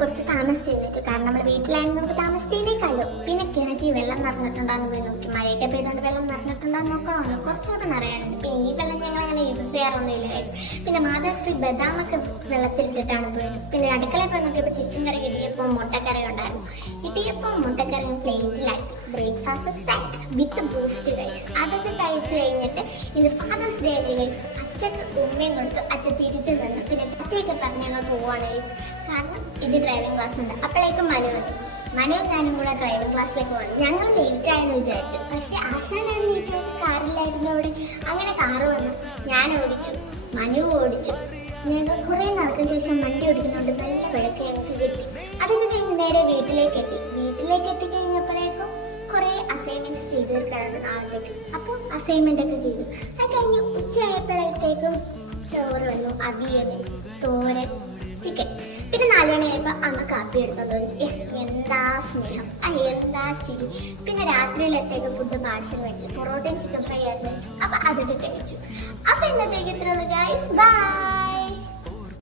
കുറച്ച് താമസിച്ച് കഴിഞ്ഞിട്ട്, കാരണം നമ്മൾ വീട്ടിലായിരുന്നു നമുക്ക് താമസിച്ചേക്കാലോ. പിന്നെ കിണറ്റിൽ വെള്ളം നിറഞ്ഞിട്ടുണ്ടാകുന്ന പോയി നോക്കി. മഴയൊക്കെ പെയ്തുകൊണ്ട് വെള്ളം നിറഞ്ഞിട്ടുണ്ടാകുന്ന നോക്കണമല്ലോ, കുറച്ചുകൂടെ നിറയാനുണ്ട്. പിന്നെ ഈ വെള്ളം ഞങ്ങൾ അങ്ങനെ യൂസ് ചെയ്യാറൊന്നുമില്ല ഗൈസ്. പിന്നെ മാതാശ്രീ ബദാമൊക്കെ വെള്ളത്തിലിട്ടിട്ടാണ് പോയത്. പിന്നെ അടുക്കളയിൽ പോയി നോക്കിയപ്പോൾ ചിക്കൻ കറി, ഇടിയപ്പവും മുട്ടക്കറി ഉണ്ടായിരുന്നു. ഇടിയപ്പവും മുട്ടക്കറിയും പ്ലേറ്റിലായി. Breakfast set with Boost guys. അതൊക്കെ കഴിച്ച് കഴിഞ്ഞിട്ട് ഇത് ഫാദേഴ്സ് ഡേ അല്ലേ ഗൈസ്, അച്ഛക്ക് ഉമ്മയും കൊടുത്തു. അച്ഛൻ തിരിച്ചു തന്നു. പിന്നെ തട്ടിയൊക്കെ പറഞ്ഞ് ഞങ്ങൾ പോവാണ് ഗൈസ്. കാരണം ഇത് ഡ്രൈവിംഗ് ക്ലാസ് ഉണ്ട്. അപ്പോഴേക്കും മനവും ഞാനും കൂടെ ഡ്രൈവിംഗ് ക്ലാസ്സിലേക്ക് പോകണം. ഞങ്ങൾ ലേറ്റ് ആയെന്ന് വിചാരിച്ചു, പക്ഷെ ആശാനാണ് ലേറ്റ് ആയത്. കാറിലായിരുന്നു അവിടെ. അങ്ങനെ കാറ് വന്നു, ഞാൻ ഓടിച്ചു, മനു ഓടിച്ചു. ഞങ്ങൾ കുറേ നാൾക്ക് ശേഷം വണ്ടി ഓടിക്കുന്നുണ്ട്. നല്ല വിളക്ക് ഞങ്ങൾക്ക് കിട്ടി. അതൊക്കെ കഴിഞ്ഞ് നേരെ വീട്ടിലേക്ക് എത്തിക്കഴിഞ്ഞപ്പോഴേക്കും കുറേ അസൈൻമെന്റ്സ് ചെയ്ത് തീർക്കാറുണ്ട് നാളത്തേക്ക്. അപ്പോൾ അസൈൻമെന്റ് ഒക്കെ ചെയ്തു. അത് കഴിഞ്ഞ് ഉച്ചയായപ്പോഴത്തേക്കും ചോറ് വന്നു, അവിയൽ, തോരൻ, ചിക്കൻ. പിന്നെ 4 മണിയായപ്പോൾ അമ്മ കാപ്പി എടുത്തോണ്ട് വന്നു. എന്താ സ്നേഹം, എന്താ ചിരി. പിന്നെ രാത്രിയിലത്തേക്ക് ഫുഡ് പാഴ്സൽ മേടിച്ചു. പൊറോട്ടയും ചിക്കൻ ഫ്രൈ ആയിരുന്നു. അപ്പൊ അതൊക്കെ കഴിച്ചു. അപ്പൊ ഇന്നത്തേക്ക് ഇത്രയുള്ളൂ ഗൈസ്. ബൈ.